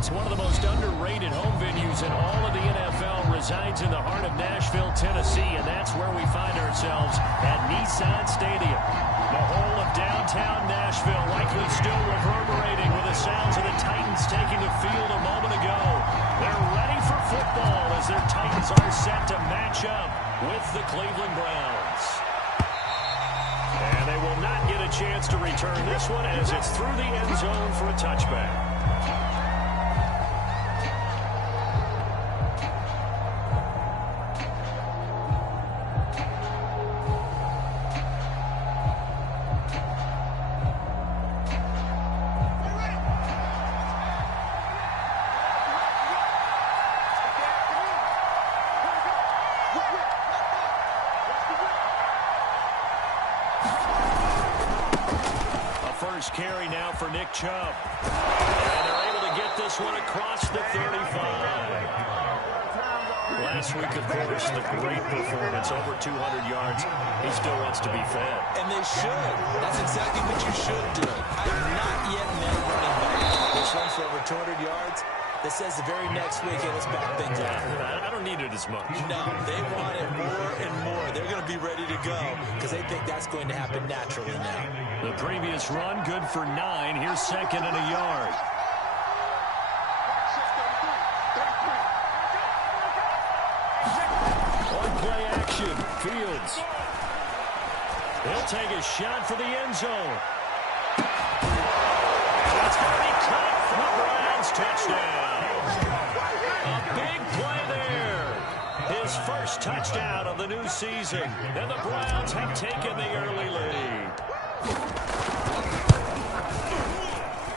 Browns, one of the most underrated home venues in all of the NFL, resides in the heart of Nashville, Tennessee, and that's where we find ourselves at Nissan Stadium. The whole of downtown Nashville likely still reverberating with the sounds of the Titans taking the field a moment ago. They're ready for football as their Titans are set to match up with the Cleveland Browns. And they will not get a chance to return this one as it's through the end zone for a touchback. Carry now for Nick Chubb. And they're able to get this one across the 35. Last week, of course, the great performance, over 200 yards. He still wants to be fed. And they should. That's exactly what you should do. I have not yet met a running back this runs for over 200 yards. That says the very next week, hey, let's back things up. I don't need it as much. No, they want it more and more. They're going to be ready to go because they think that's going to happen naturally now. The previous run, good for 9. Here's second and a yard. On play action, Fields. He'll take a shot for the end zone. That's going to be caught for the Browns. Touchdown. A big play there. His first touchdown of the new season. And the Browns have taken the early lead.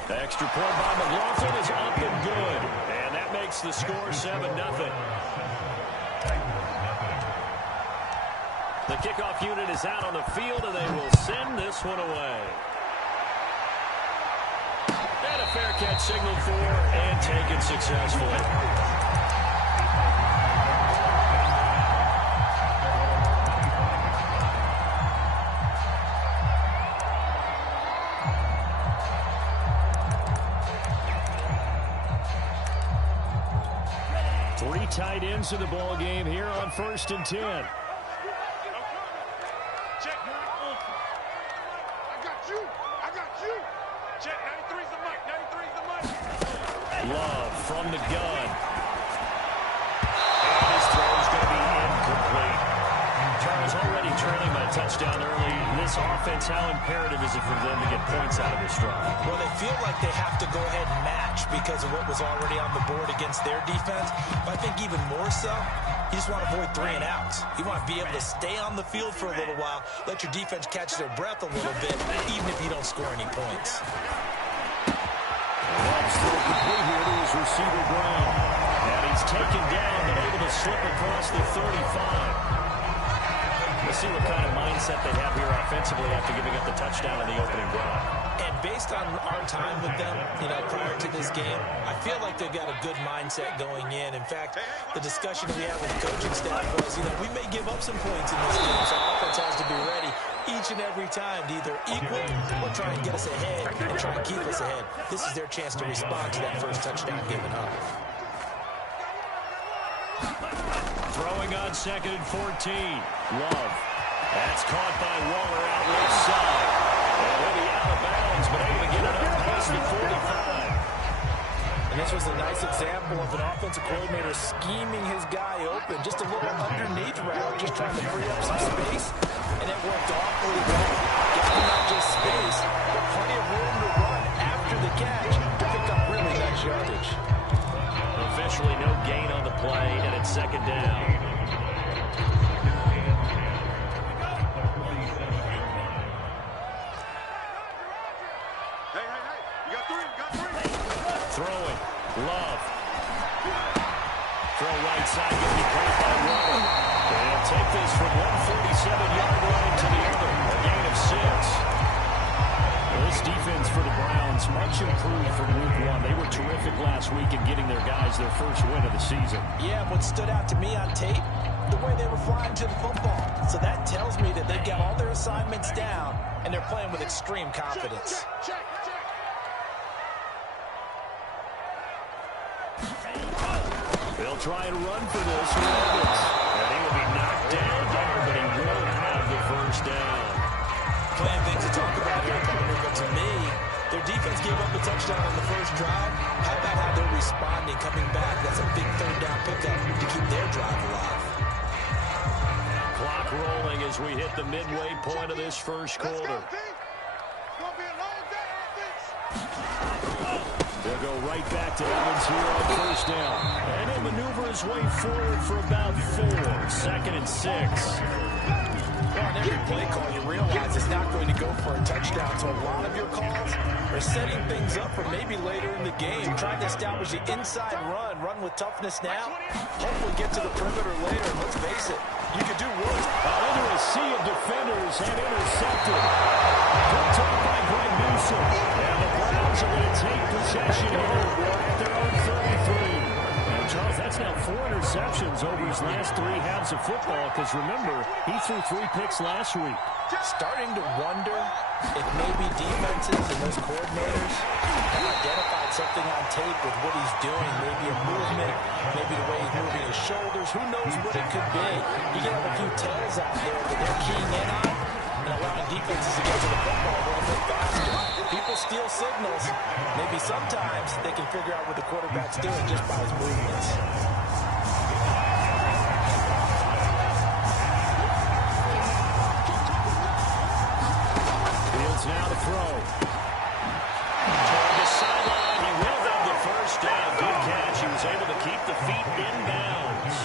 The extra point by McLaughlin is up and good. And that makes the score 7-0. The kickoff unit is out on the field, and they will send this one away. And a fair catch signaled for and taken successfully. Three tight ends in the ball game here on 1st and 10. Check. I got you. Check. 93's the mic. 93's the mic. Love from the gun. And his throw is going to be incomplete. Charles already trailing by a touchdown early. This offense, how imperative is it for them to get points out of this drive? Well, they feel like they have to go ahead and match because of what was already on the board against their defense. But I think even more so, you just want to avoid 3 and outs. You want to be able to stay on the field for a little while, let your defense catch their breath a little bit, even if you don't score any points. Love's throw complete here to his receiver, Brown. And he's taken down and able to slip across the 35. Let's see what kind of mindset they have here offensively after giving up the touchdown in the opening drive. And based on our time with them, prior to this game, I feel like they've got a good mindset going in. In fact, the discussion that we had with the coaching staff was, we may give up some points in this game, so offense has to be ready each and every time to either equal or try and get us ahead and try and keep us ahead. This is their chance to respond to that first touchdown given up. Throwing on 2nd and 14. Love. That's caught by Waller out left side. And he'll be out of bounds, but able to get it up past the 45. And this was a nice example of an offensive coordinator scheming his guy open. Just a little underneath route, just trying to free up some space. And it worked awfully well. Got him not just space, but plenty of room to run after the catch to pick up really nice yardage. Officially no gain on the play, and it's 2nd down. Throwing. Love. Throw right side, going to be caught by Waller. They'll take this from 147-yard line to the other. A gain of 6. Well, this defense for the Browns, much improved from week 1. They were terrific last week in getting their guys their first win of the season. Yeah, what stood out to me on tape, the way they were flying to the football. So that tells me that they've got all their assignments down, and they're playing with extreme confidence. Check. They'll try and run for this with Evans. And he will be knocked down there, but he will have the first down. Plenty of things to talk about here, Gardner, but to me, their defense gave up a touchdown on the first drive. How about how they're responding, coming back? That's a big third down pickup to keep their drive alive. Clock rolling as we hit the midway point of this first quarter. They'll go right back to Evans here on first down. And he'll maneuver his way forward for about 4. 2nd and 6. Well, on every play call, you realize it's not going to go for a touchdown. So a lot of your calls are setting things up for maybe later in the game, trying to establish the inside run with toughness now. Hopefully get to the perimeter later. And let's face it, you could do worse. Into a sea of defenders and intercepted. Picked up by Greg Newsom. And the Browns are going to take possession here at their own 33. And Charles, that's now 4 interceptions over his last 3 halves of football. Because remember, he threw 3 picks last week. Starting to wonder if maybe defenses and those coordinators have identified something on tape with what he's doing. Maybe a movement, maybe the way he's moving his shoulders. Who knows what it could be? You can have a few tells out there that they're keying in on and allowing defenses to get to the football a little bit faster. People steal signals. Maybe sometimes they can figure out what the quarterback's doing just by his movements. Now to throw. Toward the sideline, he will have the first down. Good catch. He was able to keep the feet inbounds.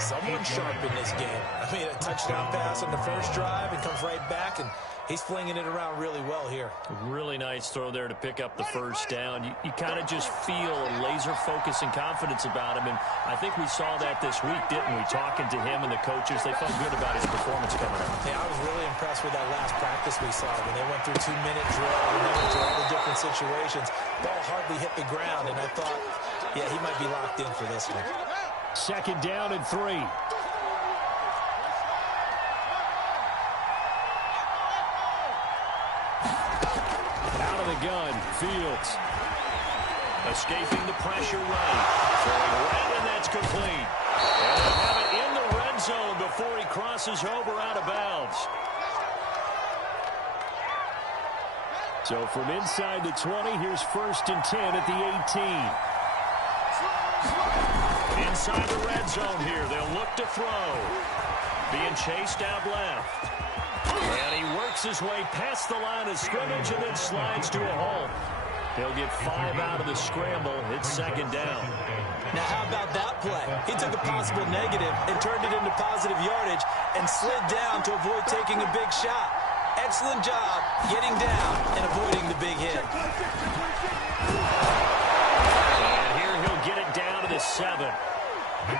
Someone sharp in this game. I mean, a touchdown pass on the first drive and comes right back, and he's flinging it around really well here. Really nice throw there to pick up the first down. You kind of just feel a laser focus and confidence about him, and I think we saw that this week, didn't we? Talking to him and the coaches, they felt good about his performance coming up. Yeah, I was really impressed with that last practice we saw when they went through 2-minute drill and they went through all the different situations. Ball hardly hit the ground, and I thought, yeah, he might be locked in for this one. 2nd down and 3. Gun, Fields. Escaping the pressure right. Throwing right, and that's complete. And they'll have it in the red zone before he crosses over out of bounds. So from inside the 20, here's 1st and 10 at the 18. Inside the red zone here, they'll look to throw. Being chased out left. And he works his way past the line of scrimmage and then slides to a hole. He'll get 5 out of the scramble. It's 2nd down. Now, how about that play? He took a possible negative and turned it into positive yardage and slid down to avoid taking a big shot. Excellent job getting down and avoiding the big hit. And here he'll get it down to the 7.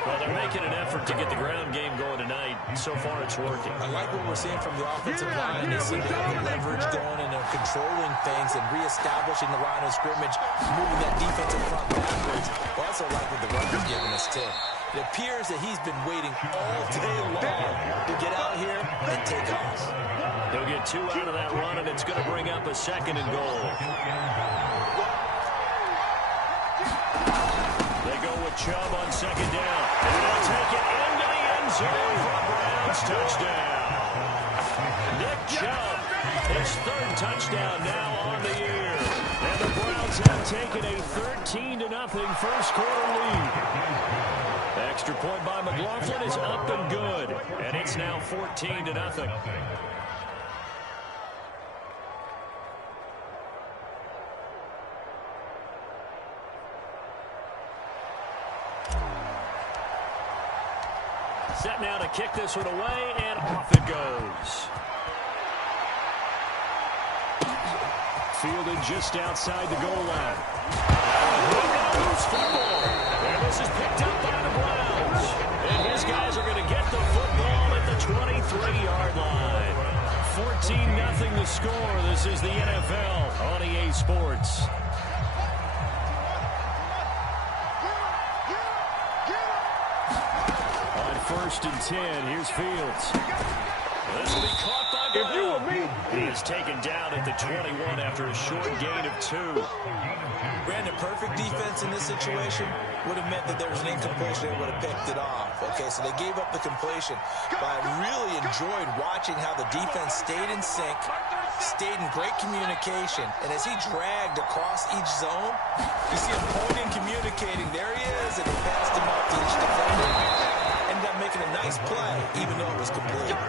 Well, they're making an effort to get the ground game going tonight. So far, it's working. I like what we're seeing from the offensive line. They seem to have the leverage going and they're controlling things and reestablishing the line of scrimmage, moving that defensive front backwards. I also like what the runner's giving us, too. It appears that he's been waiting all day long to get out here and take off. They'll get 2 out of that run, and it's going to bring up a 2nd and goal. Chubb on 2nd down. And they'll take it into the end zone for a Browns touchdown. Nick Chubb, his 3rd touchdown now on the year. And the Browns have taken a 13-0 first quarter lead. Extra point by McLaughlin is up and good. And it's now 14-0. Set now to kick this one away, and off it goes. Fielded just outside the goal line. And this is picked up by the Browns. And his guys are going to get the football at the 23-yard line. 14-0 the score. This is the NFL on EA Sports. On 1st and 10, here's Fields. This will be caught by Brown. If you were me, He is taken down at the 21 after a short gain of 2. Brandon, perfect defense in this situation would have meant that there was an incompletion. They would have picked it off. Okay, so they gave up the completion. But I really enjoyed watching how the defense stayed in sync, stayed in great communication. And as he dragged across each zone, you see him pointing, communicating. There he is, and he passed him up to each defender. Ended up making a nice play, even though it was complete.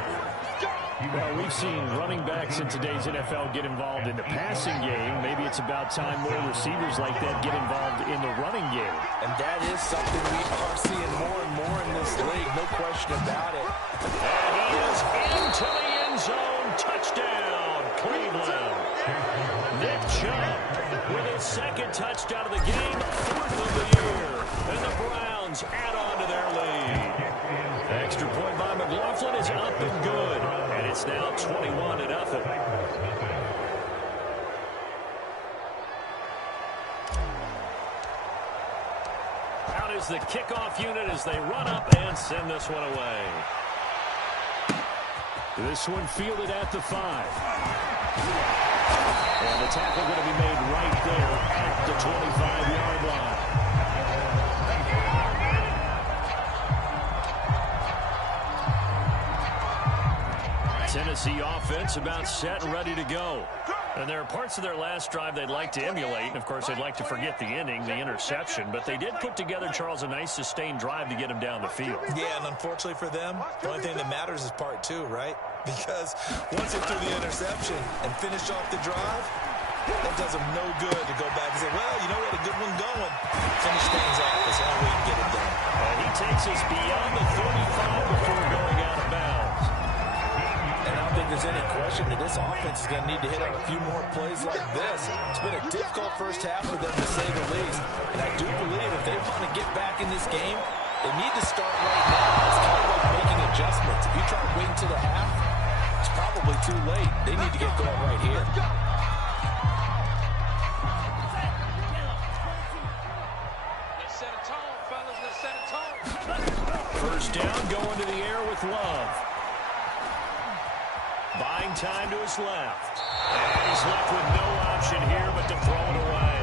Well, we've seen running backs in today's NFL get involved in the passing game. Maybe it's about time more receivers like that get involved in the running game. And that is something we are seeing more and more in this league, no question about it. And he is into the end zone. Touchdown, Cleveland. Nick Chubb with his second touchdown of the game, 4th of the year. And the Browns add on to their lead. Extra point by McLaughlin is up and good. And it's now 21-0. Out is the kickoff unit as they run up and send this one away. This one fielded at the 5. And the tackle going to be made right there at the 25-yard line. Tennessee offense about set and ready to go. And there are parts of their last drive they'd like to emulate. And, of course, they'd like to forget the inning, the interception. But they did put together, Charles, a nice sustained drive to get him down the field. Yeah, and unfortunately for them, the only thing that matters is part 2, right? Because once they threw the interception and finished off the drive, that does them no good to go back and say, well, you know what, a good one going. Finish things off. That's the only way you can get it done. And he takes us beyond the 35 before going out of bounds. And I don't think there's any question that this offense is going to need to hit on a few more plays like this. It's been a difficult first half for them, to say the least. And I do believe if they want to get back in this game, they need to start right now. It's kind of like making adjustments. If you try to wait until the half, it's probably too late. They need to get going right here. Let's set a tone, fellas. Let's set a tone. First down, going to the air with Love. Buying time to his left. And he's left with no option here but to throw it away.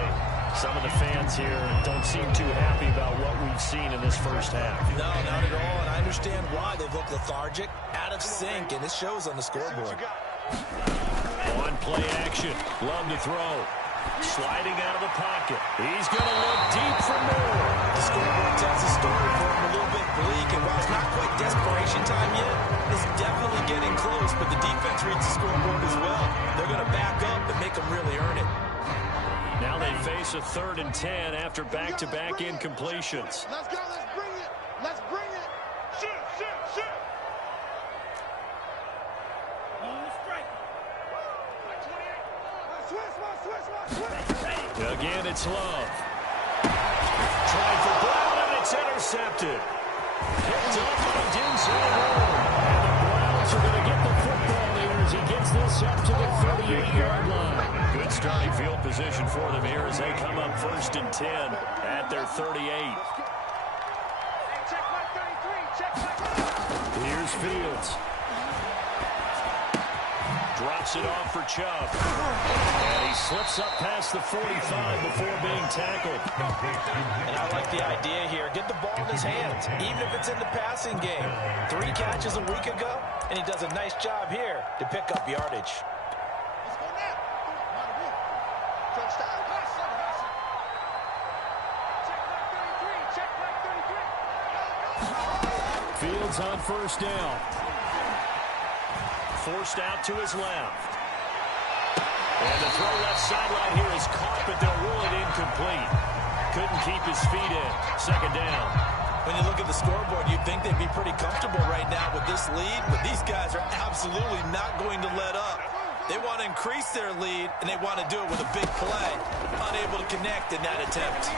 Some of the fans here don't seem too happy about what we've seen in this first half. No, not at all, and I understand why. They've looked lethargic, out of sync, and it shows on the scoreboard. On play action, Love to throw. Sliding out of the pocket. He's going to look deep for more. The scoreboard tells the story for him a little bit bleak, and while it's not quite desperation time yet, it's definitely getting close, but the defense reads the scoreboard as well. They're going to back up and make them really earn it. Now they face a 3rd and 10 after back-to-back incompletions. Let's go. Let's bring it. Let's bring it. Shoot, shoot, shoot. Again, it's Love. Trying for Brown, and it's intercepted. Picked up by Denzel Ward. And the Browns are going to get the football here as he gets this up to the 38-yard line. Good starting field position for them here as they come up 1st and 10 at their 38. Check my 33. Check my 33. Here's Fields. Drops it off for Chubb. And he slips up past the 45 before being tackled. And I like the idea here. Get the ball in his hands, even if it's in the passing game. 3 catches a week ago, and he does a nice job here to pick up yardage. Let's go now. Touchdown. Check my 33. Check my 33. Fields on 1st down. Forced out to his left. And the throw left sideline here is caught, but they'll rule it incomplete. Couldn't keep his feet in. 2nd down. When you look at the scoreboard, you'd think they'd be pretty comfortable right now with this lead, but these guys are absolutely not going to let up. They want to increase their lead, and they want to do it with a big play. Unable to connect in that attempt.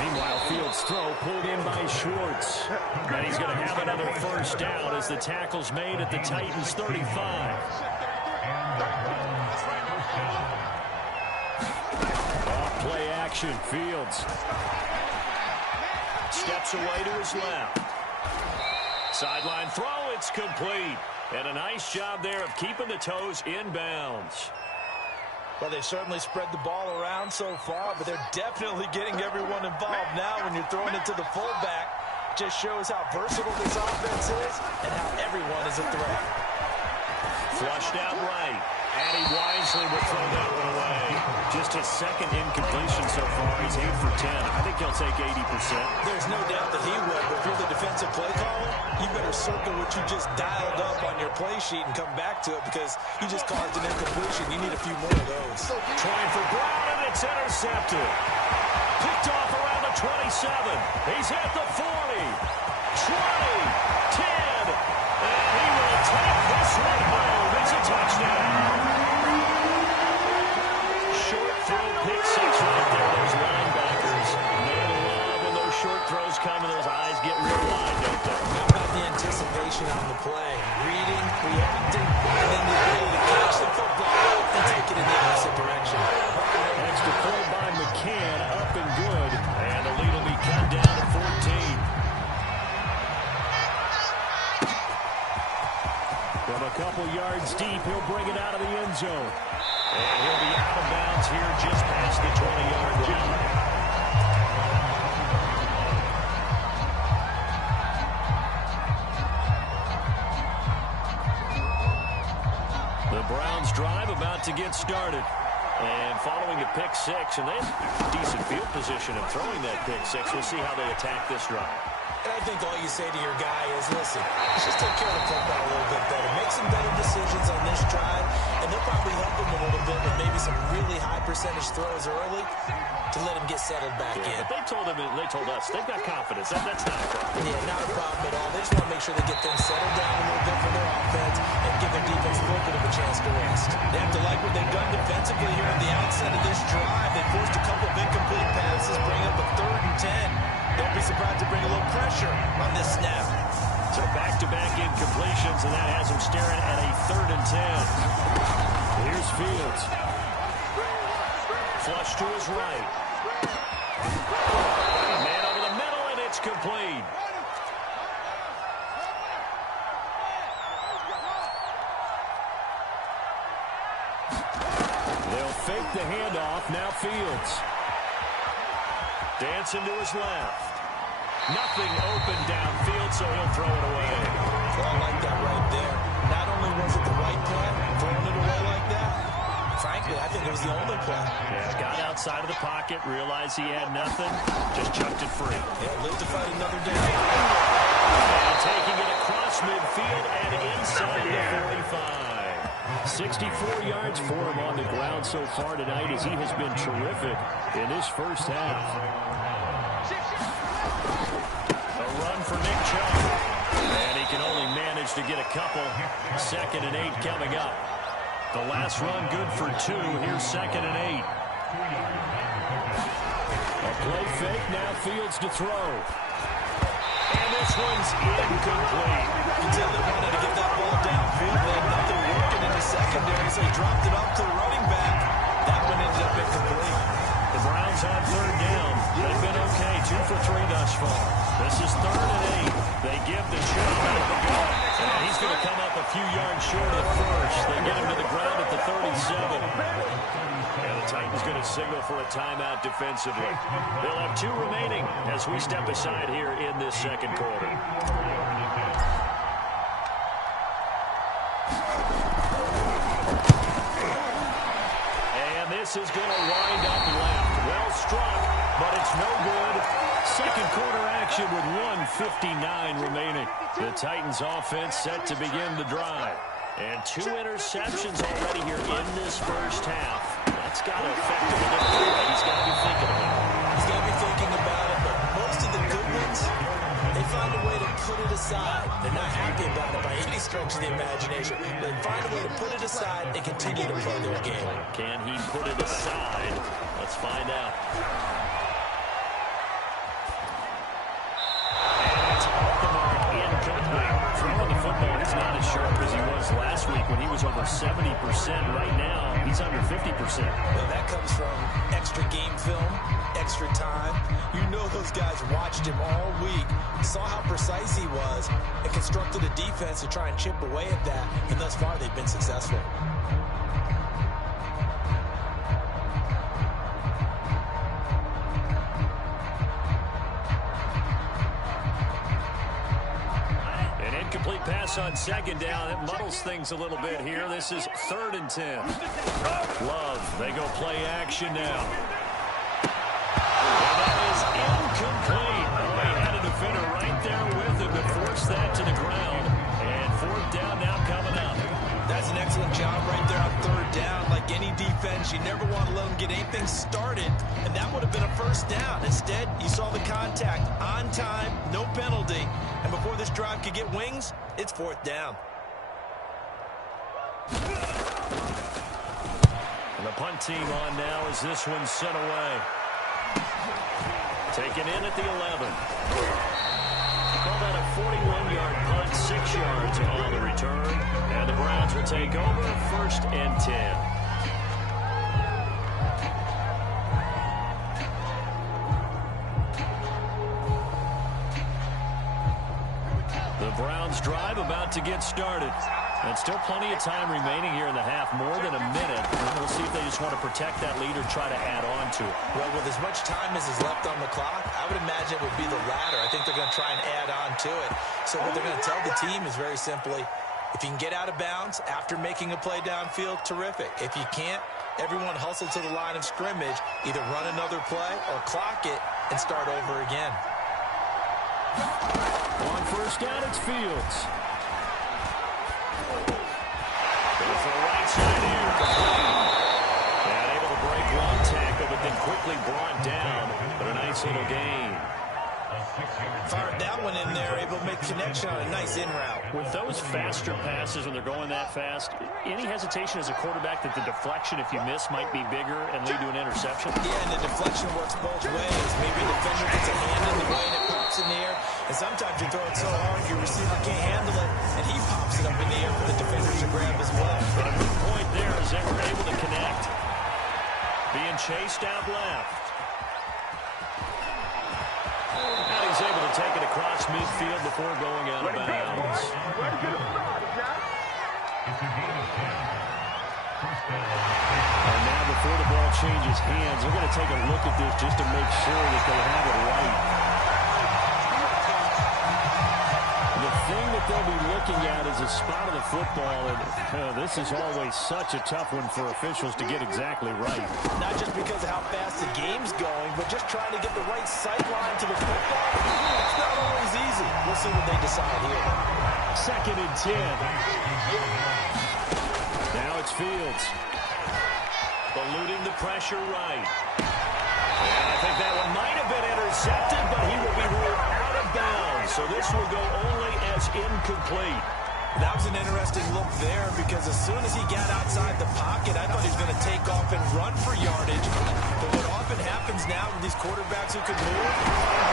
Meanwhile, Fields' throw pulled in by Schwartz. And he's going to have another 1st down as the tackle's made at the Titans' 35. Off play action, Fields. Steps away to his left. Sideline throw, it's complete. And a nice job there of keeping the toes in bounds. Well, they've certainly spread the ball around so far, but they're definitely getting everyone involved now when you're throwing it to the fullback. Just shows how versatile this offense is and how everyone is a threat. Flushed out right. And he wisely will throw that one away. Just his second incompletion so far. He's 8 for 10. I think he'll take 80%. There's no doubt that he will, but if you're the defensive play caller, you better circle what you just dialed up on your play sheet and come back to it because you just caused an incompletion. You need a few more of those. Trying for Brown, and it's intercepted. Picked off around the 27. He's at the 40. 20. 10. And he will take this one home. It's a touchdown. Short throw, pick six right there. Those linebackers. No love when those short throws come and those eyes get real wide, don't they? How about the anticipation on the play? Reading, reacting, and then the ability to catch the football and take it in the opposite direction. That's deployed by McCann, up and good. And the lead will be cut down to 14. From a couple yards deep, he'll bring it out of the end zone. And he'll be out of bounds here just past the 20-yard line. The Browns drive about to get started. And following the pick six, and they have decent field position of throwing that pick six. We'll see how they attack this drive. And I think all you say to your guy is, listen, let's just take care of the football a little bit better. Make some better decisions on this drive, and they'll probably help him a little bit with maybe some really high percentage throws early to let him get settled back in. But they told us, they've got confidence. That's not a problem. Yeah, not a problem at all. They just want to make sure they get things settled down a little bit for their offense and give their defense a little bit of a chance to rest. They have to like what they've done defensively here at the outset of this drive. They forced a couple of incomplete passes, bring up a 3rd and 10. Don't be surprised to bring a little pressure on this snap. So back-to-back incompletions, and that has him staring at a 3rd and 10. Here's Fields. Flush to his right. Man over the middle, and it's complete. They'll fake the handoff. Now Fields. Dancing to his left. Nothing open downfield, so he'll throw it away. Well, I like that right there. Not only was it the right play, throwing it away like that, frankly, I think it was the only play. Yeah, got outside of the pocket, realized he had nothing, just chucked it free. Yeah, live to fight another day. And taking it across midfield and inside the 45. 64 yards for him on the ground so far tonight as he has been terrific in this first half. A run for Nick Chubb. And he can only manage to get a couple. 2nd and 8 coming up. The last run good for 2. Here's 2nd and 8. A play fake. Now Fields to throw. And this one's incomplete. You can tell they wanted to get that ball downfield. They had nothing working in the secondary, so he dropped it off to the running back. That one ended up incomplete. The Browns on 3rd down. They've been okay. 2 for 3 thus far. This is 3rd and 8. They give the Chubb out the go. And he's going to come up a few yards short of first. They get him to the ground at the 37. And the Titans going to signal for a timeout defensively. They'll have 2 remaining as we step aside here in this 2nd quarter. And this is going to wind up left. Well struck, but it's no good. 2nd quarter action with 1:59 remaining. The Titans offense set to begin the drive. And 2 interceptions already here in this first half. That's got to affect him a little bit. He's got to be thinking about it. He's got to be thinking about it, but most of the good ones, they find a way to put it aside. They're not happy about it by any stretch of the imagination. They find a way to put it aside and continue to play their game. Can he put it aside? Let's find out. And it's off the mark, incomplete. Throwing the football, he's not as sharp as he was last week when he was over 70%. Right now, he's under 50%. Well, that comes from extra game film, extra time. You know those guys watched him all week, saw how precise he was, and constructed a defense to try and chip away at that, and thus far they've been successful. Complete pass on second down. It muddles things a little bit here. This is 3rd and 10. Love, they go play action now. And that is incomplete. Oh, he had a defender right there with him to force that to the ground. And 4th down now coming up. That's an excellent job right there on 3rd down. Like any defense, you never want to let them get anything started, and that would have been a 1st down. Instead, you saw the contact on time, no penalty, and before this drive could get wings, it's 4th down. And the punt team on now as this one's sent away. Taken in at the 11. Call that a 41-yard punt, 6 yards on the return. And the Browns will take over 1st and 10. The Browns drive about to get started. And still plenty of time remaining here in the half, more than a minute. And we'll see if they just want to protect that lead or try to add on to it. Well, with as much time as is left on the clock, I would imagine it would be the latter. I think they're going to try and add on to it. So what they're going to tell the team is very simply, if you can get out of bounds after making a play downfield, terrific. If you can't, everyone hustle to the line of scrimmage, either run another play or clock it and start over again. On 1st down, it's Fields. Goes for the right side here. And able to break one tackle, but then quickly brought down. But a nice little gain. Fired that one in there, able to make connection on a nice in route. With those faster passes when they're going that fast, any hesitation as a quarterback that the deflection, if you miss, might be bigger and lead to an interception? Yeah, and the deflection works both ways. Maybe a defender gets a hand in the way and it pops in the air. And sometimes you throw it so hard your receiver can't handle it, and he pops it up in the air for the defenders to grab as well. But a good point there is they were able to connect. Being chased out left. Now he's able to take it across midfield before going out of bounds. And now before the ball changes hands, they're going to take a look at this just to make sure that they have it right. The thing that they'll be looking at is the spot of the football, and this is always such a tough one for officials to get exactly right. Not just because of how fast the game's going, but just trying to get the right sight line to the football. It's not always easy. We'll see what they decide here. 2nd and 10. Now it's Fields. Eluding the pressure right. And I think that one might have been intercepted, but he will be ruled out of bounds. So this will go only as incomplete. That was an interesting look there because as soon as he got outside the pocket, I thought he was going to take off and run for yardage. But what often happens now with these quarterbacks who can move,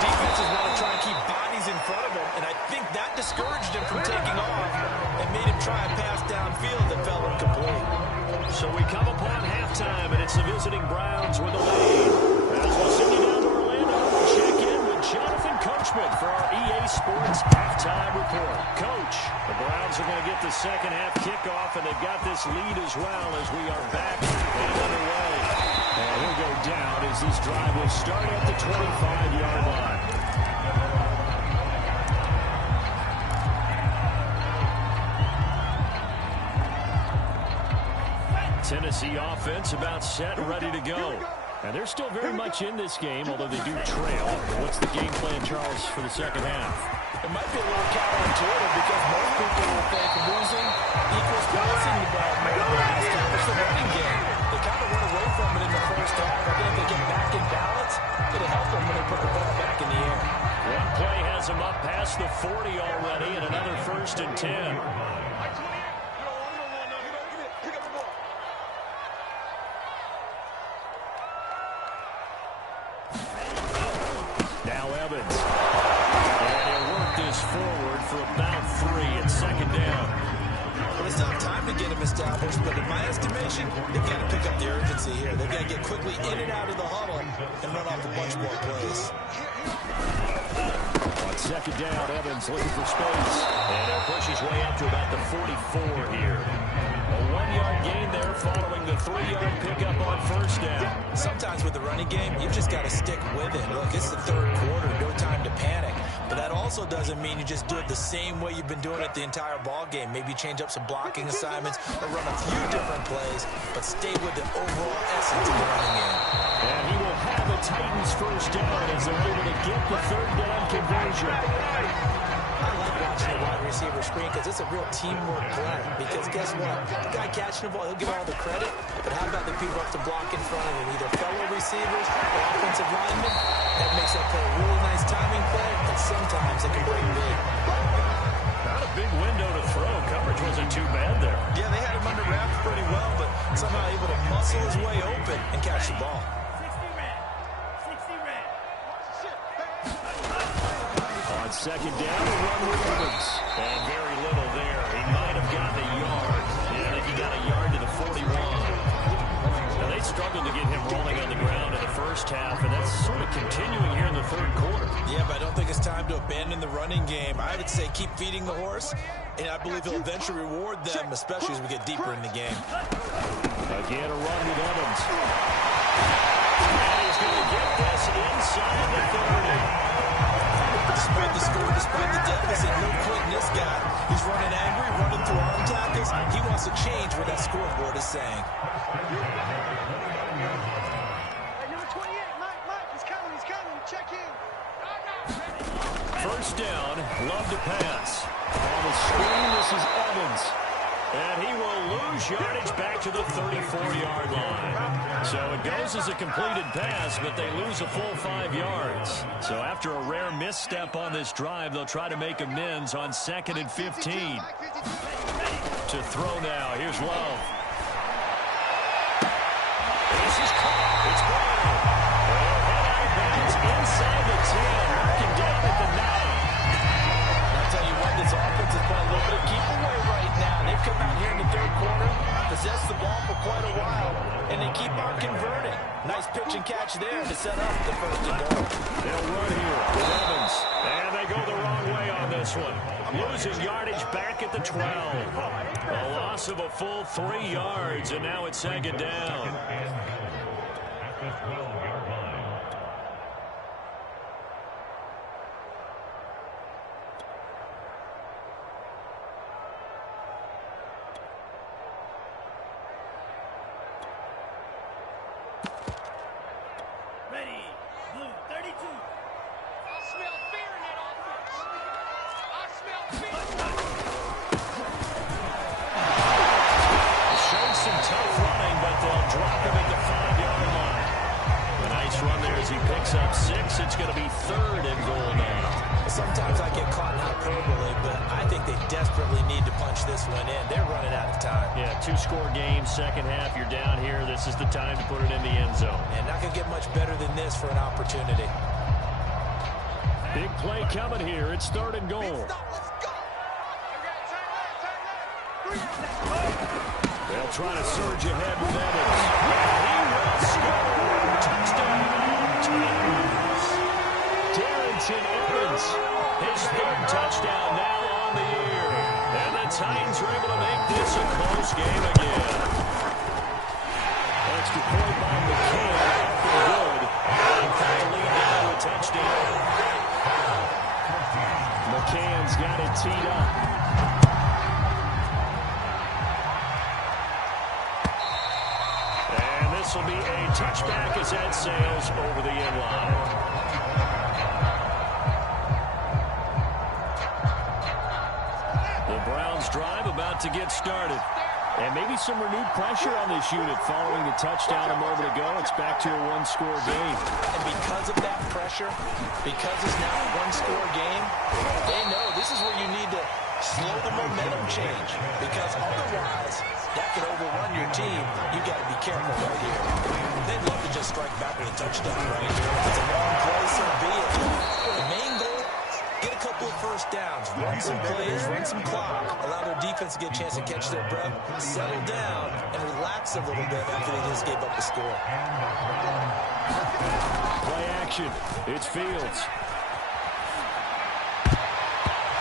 defenses want to try and keep bodies in front of them, and I think that discouraged him from taking off and made him try a pass downfield that fell incomplete. So we come upon halftime, and it's the visiting Browns with the lead. As we'll send you down to Orlando, we'll check in with Jonathan Coachman for our EA Sports halftime report. Coach, the Browns are going to get the second half kickoff, and they've got this lead as well as we are back and underway. And he'll go down as this drive will start at the 25-yard line. Tennessee offense about set, ready to go. And they're still very much in this game, although they do trail. What's the game plan, Charles, for the second half? It might be a little counterintuitive because most people will think losing equals passing the ball more than last time. It's the running game. They kind of went away from it in the first half. I think if they get back in balance, it'll help them when they put the ball back in the air. One play has them up past the 40 already, and another 1st and 10. Now Evans. And he'll work this forward for about 3 at 2nd get him established, but in my estimation, they've got to pick up the urgency here. They've got to get quickly in and out of the huddle and run off a bunch more plays. On second down, Evans looking for space. And he'll push his way up to about the 44 here. A 1-yard gain there following the 3-yard pickup on first down. Sometimes with the running game, you've just got to stick with it. Look, it's the third quarter, no time to panic. But that also doesn't mean you just do it the same way you've been doing it the entire ball game. Maybe change up some blocking assignments or run a few different plays, but stay with the overall essence of the running game. And he will have the Titans first down as they're able to get the third down conversion. I like watching a wide receiver screen because it's a real teamwork play. Because guess what? The guy catching the ball, he'll get all the credit. But how about the people up to block in front of him? Either fellow receivers or offensive linemen. That makes that play a really nice timing play. And sometimes it can break big. Not a big window to throw. Coverage wasn't too bad there. Yeah, they had him under wraps pretty well, but somehow able to muscle his way open and catch the ball. On second down, a run with Evans. And very little there. He might have gotten a yard. Yeah, I think he got a yard to the 41. Now, they struggled to get him rolling on the ground in the first half, and that's sort of continuing here in the third quarter. Yeah, but I don't think it's time to abandon the running game. I would say keep feeding the horse, and I believe he'll eventually reward them, especially as we get deeper in the game. Again, a run with Evans. And he's going to get this inside the 30. Despite the score, despite the deficit, no quitting this guy. He's running angry, running through arm tackles. He wants to change what that scoreboard is saying. Hey, number 28, Mike, he's coming, check in. First down, Love to pass. On the screen, this is Evans. And he will lose yardage back to the 34-yard line. So it goes as a completed pass, but they lose a full 5 yards. So after a rare misstep on this drive, they'll try to make amends on 2nd and 15. To throw now, here's Love. This is caught. It's Brown. Head bounce inside the 10, marking down at the 9. I'll tell you what, this offense is playing a little bit of keep away right now. They've come out here in the third quarter, possessed the ball for quite a while, and they keep on converting. Nice pitch and catch there to set up the first and goal. They'll run here with Evans, and they go the wrong way on this one. Losing yardage back at the 12. A loss of a full 3 yards, and now it's second down. Ready, blue, 32. I smell fear in that offense. I smell fear. Showed some tough running, but they'll drop him at the 5-yard line. A nice run there as he picks up 6. It's going to be 3rd and goal now. Sometimes I get caught in hyperbole, but I think they desperately need to punch this one in. They're running out of time. Yeah, 2-score game, second half. You're down here. This is the time to put it in the end zone. And not going to get much better than this for an opportunity. Big play coming here. It's 3rd and goal. Let's go. They'll try to surge ahead with Evans. He will score. Touchdown, Titans. Darrington Evans, his 3rd touchdown now on the year. And the Titans are able to make this a close game again. Extra point by McCann, up and good. And cut the lead down to a touchdown. McCann's got it teed up. And this will be a touchback as that sails over the end line. The Browns drive about to get started. And maybe some renewed pressure on this unit following the touchdown a moment ago. It's back to a 1-score game. And because of that pressure, because it's now a 1-score game, they know this is where you need to slow the momentum change. Because otherwise, that could overrun your team. You got to be careful right here. They'd love to just strike back with a touchdown right here. If it's a long play, so be it. The main goal, get a couple couple of first downs, run some plays, run some clock, allow their defense to get a chance to catch their breath, settle down, and relax a little bit after they just gave up the score. Play action. It's Fields.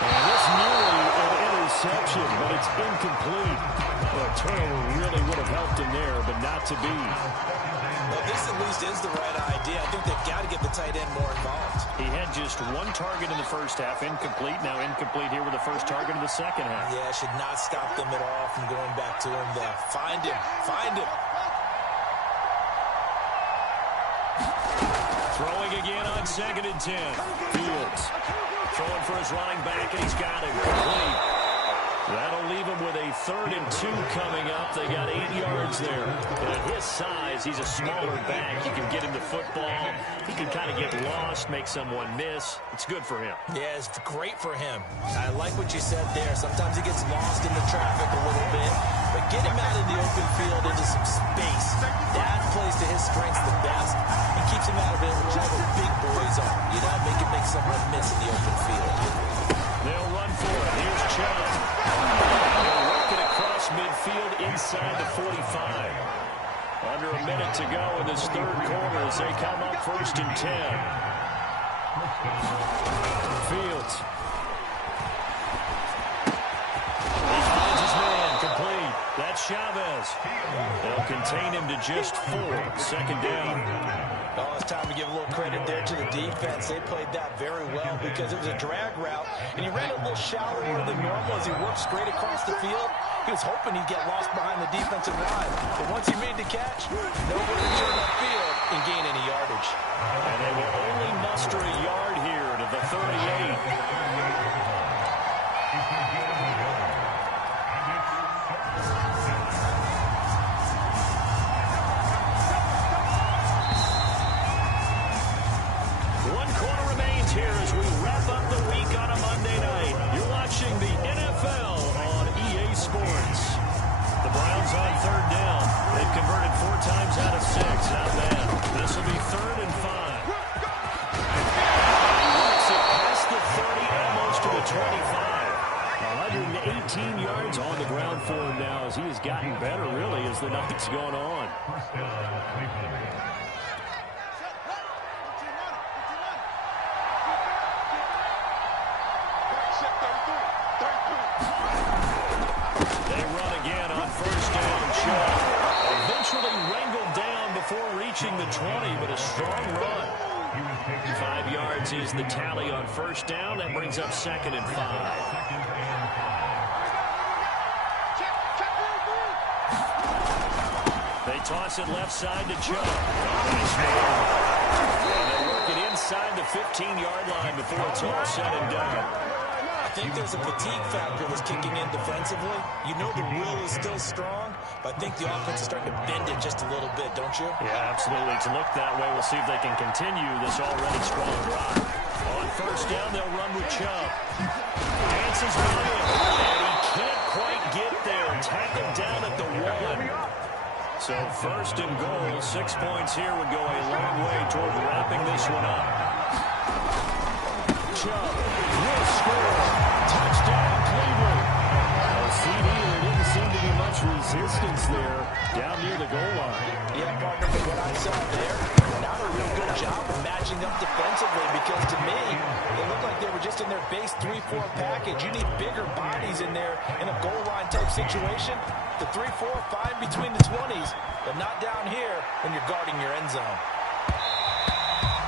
And this nearly an interception, but it's incomplete. Well, turnover really would have helped him there, but not to be. Well, this at least is the right idea. I think they've got to get the tight end more involved. He had just one target in the first half, incomplete. Now incomplete here with the first target in the second half. Yeah, should not stop them at all from going back to him there. Find him. Find him. Throwing again on 2nd and 10. Fields throwing for his running back, and he's got him complete. That'll leave him with a 3rd and 2 coming up. They got 8 yards there. At his size, he's a smaller back. You can get him the football. He can kind of get lost, make someone miss. It's good for him. Yeah, it's great for him. I like what you said there. Sometimes he gets lost in the traffic a little bit. But get him out in the open field into some space. That plays to his strengths the best. And keeps him out of it where all the big boys are. You know, make someone miss in the open field. They'll run for it. Here's Chubb. They'll work it across midfield inside the 45. Under a minute to go in this 3rd quarter as they come up 1st and 10. Fields. He finds his man, complete. That's Chavez. They'll contain him to just 4. 2nd down. Oh, it's time to give a little credit there to the defense. They played that very well because it was a drag route, and he ran a little shallower than normal as he worked straight across the field. He was hoping he'd get lost behind the defensive line, but once he made the catch, nowhere to turn upfield and gain any yardage. And they will only muster a yard here to the 38. Here as we wrap up the week on a Monday night. You're watching the NFL on EA Sports. The Browns on 3rd down. They've converted 4 times out of 6. Not bad. This will be 3rd and 5. He works it past the 30, almost to the 25. 118 yards on the ground for him now as he has gotten better, really, as the night's gone on. The 20, but a strong run. 5 yards is the tally on 1st down. That brings up 2nd and 5. They toss it left side to Chubb. And they work it inside the 15-yard line before it's all said and done. I think there's a fatigue factor that's kicking in defensively. You know the will is still strong, but I think the offense is starting to bend it just a little bit, don't you? Yeah, absolutely. It's looked that way. We'll see if they can continue this already strong drive. On 1st down, they'll run with Chubb. Dances by him, and he can't quite get there. Tackled down at the 1. So 1st and goal, 6 points here would go a long way toward wrapping this one up. Chubb will score. Touchdown, Cleveland. CD, there didn't seem to be much resistance there down near the goal line. Yeah, partner, from what I saw there, not a real good job of matching up defensively because to me, it looked like they were just in their base 3-4 package. You need bigger bodies in there in a goal line type situation. The 3-4 fine between the 20s, but not down here when you're guarding your end zone.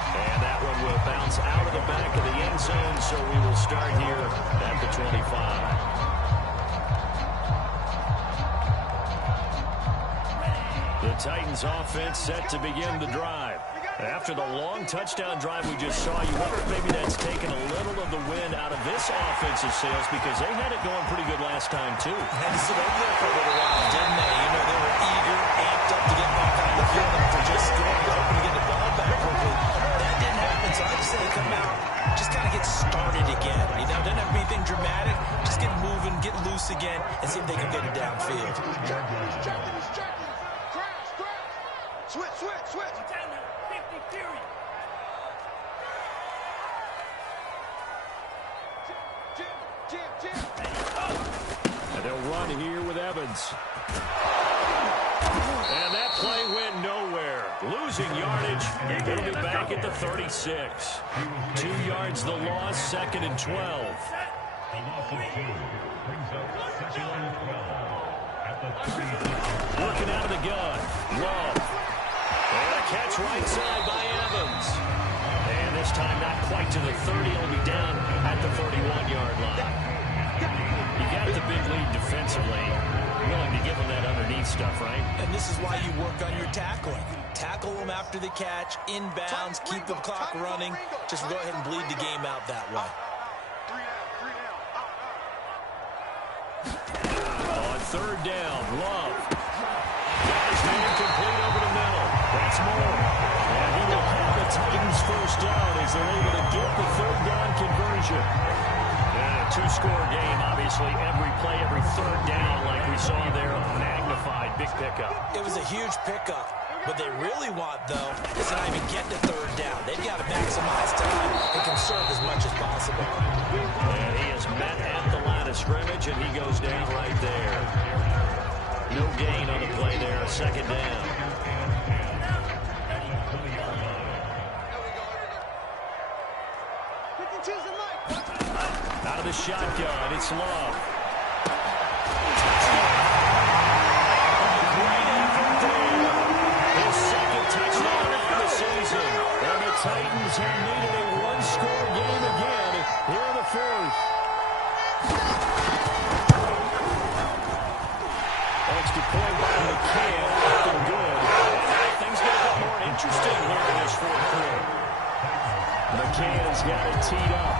And that one will bounce out of the back of the end zone, so we will start here at the 25. The Titans offense set to begin the drive. After the long touchdown drive we just saw, you wonder if maybe that's taken a little of the wind out of this offensive sails because they had it going pretty good last time, too. Had to sit over there for a little while, didn't they? You know, they were eager, amped up to get back on the field after just scoring, hoping to get the ball back quickly. That didn't happen, so I just say come out, just kind of get started again. You know, doesn't have to be anything dramatic. Just get moving, get loose again, and see if they can get it downfield. Switch. 50, period. And they'll run here with Evans. And that play went nowhere. Losing yardage. They'll be back at the 36. 2 yards the loss, 2nd and 12. Working out of the gun. Love. And a catch right side by Evans. And this time not quite to the 30. He'll be down at the 31-yard line. You got the big lead defensively. Willing to give them that underneath stuff, right? And this is why you work on your tackling. Tackle them after the catch, inbounds, keep the clock running. Just go ahead and bleed the game out that way. On 3rd down, Love. Got his man complete over the middle. That's more. And he will have the Titans first down as they're able to get the 3rd down conversion. And a 2-score game, obviously. Every play, every 3rd down, like we saw there, a magnified big pickup. It was a huge pickup. What they really want, though, is to not even get to 3rd down. They've got to maximize time and conserve as much as possible. And he is met at the line of scrimmage, and he goes down right there. No gain on the play there, 2nd down. Out of the shotgun, it's Love. Great effort there. His 2nd touchdown of the season. And the Titans have needed a 1-score game again here in the 4th. Extra point by McCann. Looking good. And now things get a bit more interesting here in this 4th quarter. McCann's got it teed up.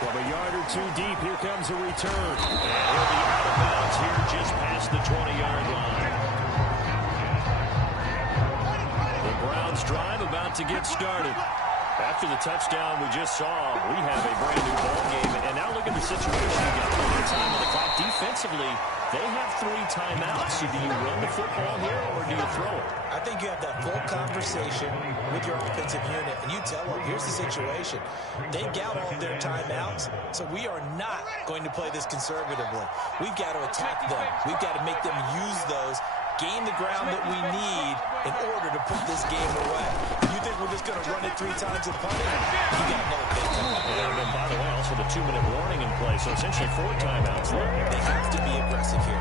From a yard or 2 deep, here comes a return. And he'll be out of bounds here just past the 20-yard line. The Browns drive about to get started. After the touchdown we just saw, we have a brand new ball game. And now look at the situation. You got plenty of time on the clock. Defensively, they have 3 timeouts. So do you run the football here or do you throw it? I think you have that full conversation with your offensive unit, and you tell them, here's the situation. They've got all of their timeouts, so we are not going to play this conservatively. We've got to attack them. We've got to make them use those, gain the ground that we need in order to put this game away. You think we're just going to run it 3 times and punt it? You got no big time. And by the way, also the 2-minute warning in play, so essentially 4 timeouts left. They have to be aggressive here.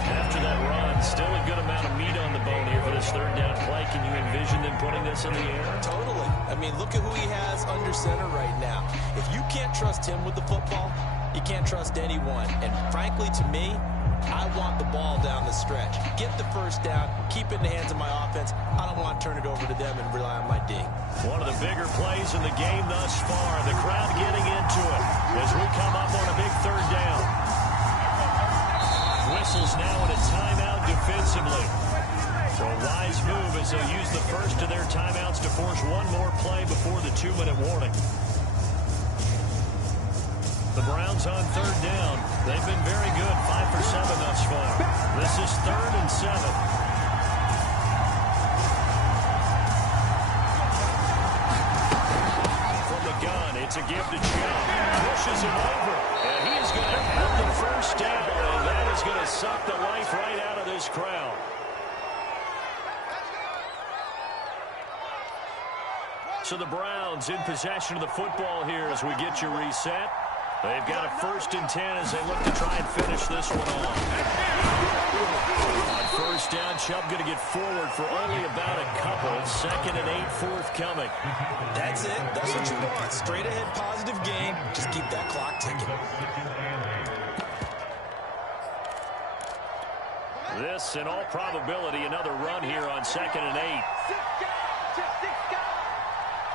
After that run, still a good amount of meat on the bone here for this 3rd down play. Can you envision them putting this in the air? Totally. I mean, look at who he has under center right now. If you can't trust him with the football, you can't trust anyone. And frankly, to me, I want the ball down the stretch. Get the 1st down, keep it in the hands of my offense. I don't want to turn it over to them and rely on my D. One of the bigger plays in the game thus far. The crowd getting into it as we come up on a big 3rd down. Whistles now in a timeout defensively. So a wise move as they'll use the first of their timeouts to force one more play before the 2-minute warning. The Browns on 3rd down. They've been very good, 5 for 7 thus far. This is 3rd and 7. From the gun, it's a give to Chubb. Pushes him over, and he is going to have the 1st down, and that is going to suck the life right out of this crowd. So the Browns in possession of the football here as we get you reset. They've got a 1st and 10 as they look to try and finish this one off. On 1st down, Chubb going to get forward for only about a couple. 2nd and 8 forthcoming. That's it. That's what you want. Straight ahead positive game. Just keep that clock ticking. This, in all probability, another run here on 2nd and 8.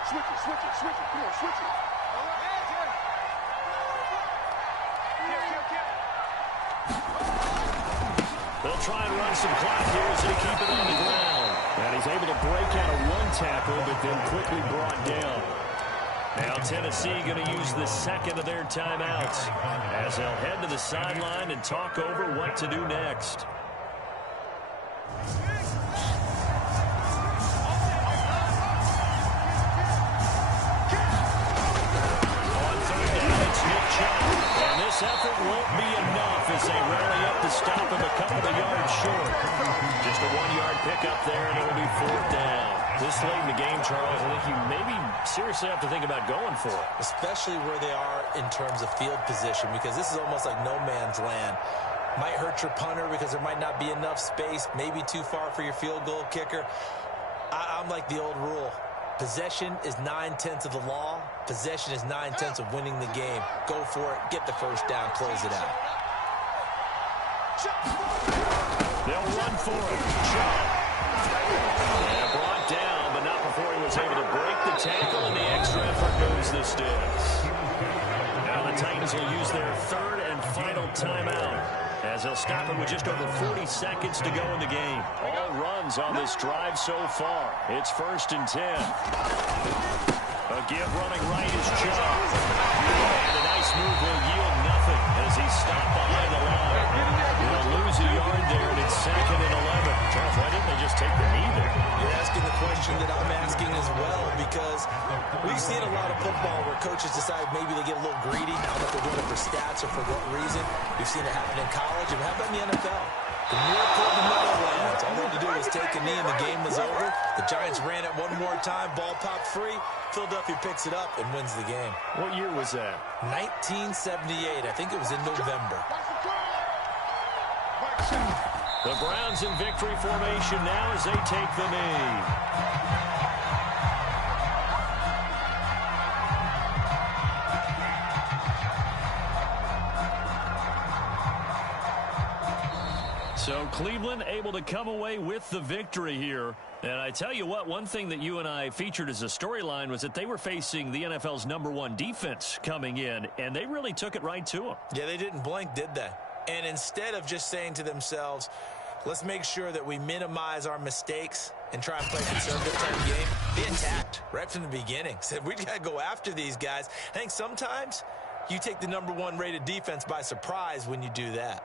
Switch it. Come on, switch it. They'll try and run some clock here as they keep it on the ground. And he's able to break out of 1 tackle, but then quickly brought down. Now Tennessee going to use the 2nd of their timeouts as they'll head to the sideline and talk over what to do next. it won't be enough as they rally up to stop him a couple of yards short. Just a 1-yard pickup there, and it'll be 4th down. This late in the game, Charles, I think you maybe seriously have to think about going for it. Especially where they are in terms of field position, because this is almost like no man's land. Might hurt your punter because there might not be enough space, maybe too far for your field goal kicker. I'm like the old rule. Possession is 9/10 of the law. Possession is 9/10 of winning the game. Go for it. Get the first down. Close it out. They'll run for it. And brought down, but not before he was able to break the tackle, and the extra effort goes the Stiffs. Now the Titans will use their 3rd and final timeout, as they'll stop it with just over 40 seconds to go in the game. All runs on this drive so far. It's 1st and 10. A give running right is Chubb. And a nice move will yield nothing as he's stopped behind the line. They'll lose a yard there, and it's 2nd and 11. Charles, why didn't they just take the knee there? You're asking the question that I'm asking as well, because we've seen a lot of football where coaches decide maybe they get a little greedy. I don't know if they're doing it for stats or for what reason. We've seen it happen in college, and how about in the NFL? The miracle of the Meadowlands. All they had to do was take a knee, and the game was over. The Giants ran it one more time. Ball popped free. Philadelphia picks it up and wins the game. What year was that? 1978. I think it was in November. The Browns in victory formation now as they take the knee. So Cleveland able to come away with the victory here. And I tell you what, one thing that you and I featured as a storyline was that they were facing the NFL's #1 defense coming in, and they really took it right to them. Yeah, they didn't blink, did they? And instead of just saying to themselves, let's make sure that we minimize our mistakes and try and play a conservative type game, they attacked right from the beginning. Said, we got to go after these guys. I think sometimes you take the #1 rated defense by surprise when you do that.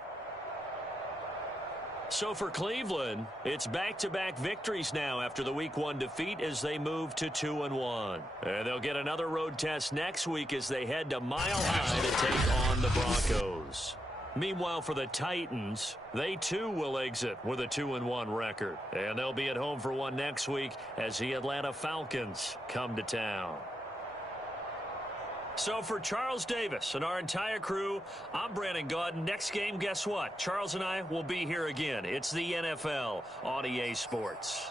So for Cleveland, it's back-to-back victories now after the Week 1 defeat as they move to 2-1. And they'll get another road test next week as they head to Mile High to take on the Broncos. Meanwhile, for the Titans, they too will exit with a 2-1 record. And they'll be at home for one next week as the Atlanta Falcons come to town. So for Charles Davis and our entire crew, I'm Brandon Gaudin. Next game, guess what? Charles and I will be here again. It's the NFL on EA Sports.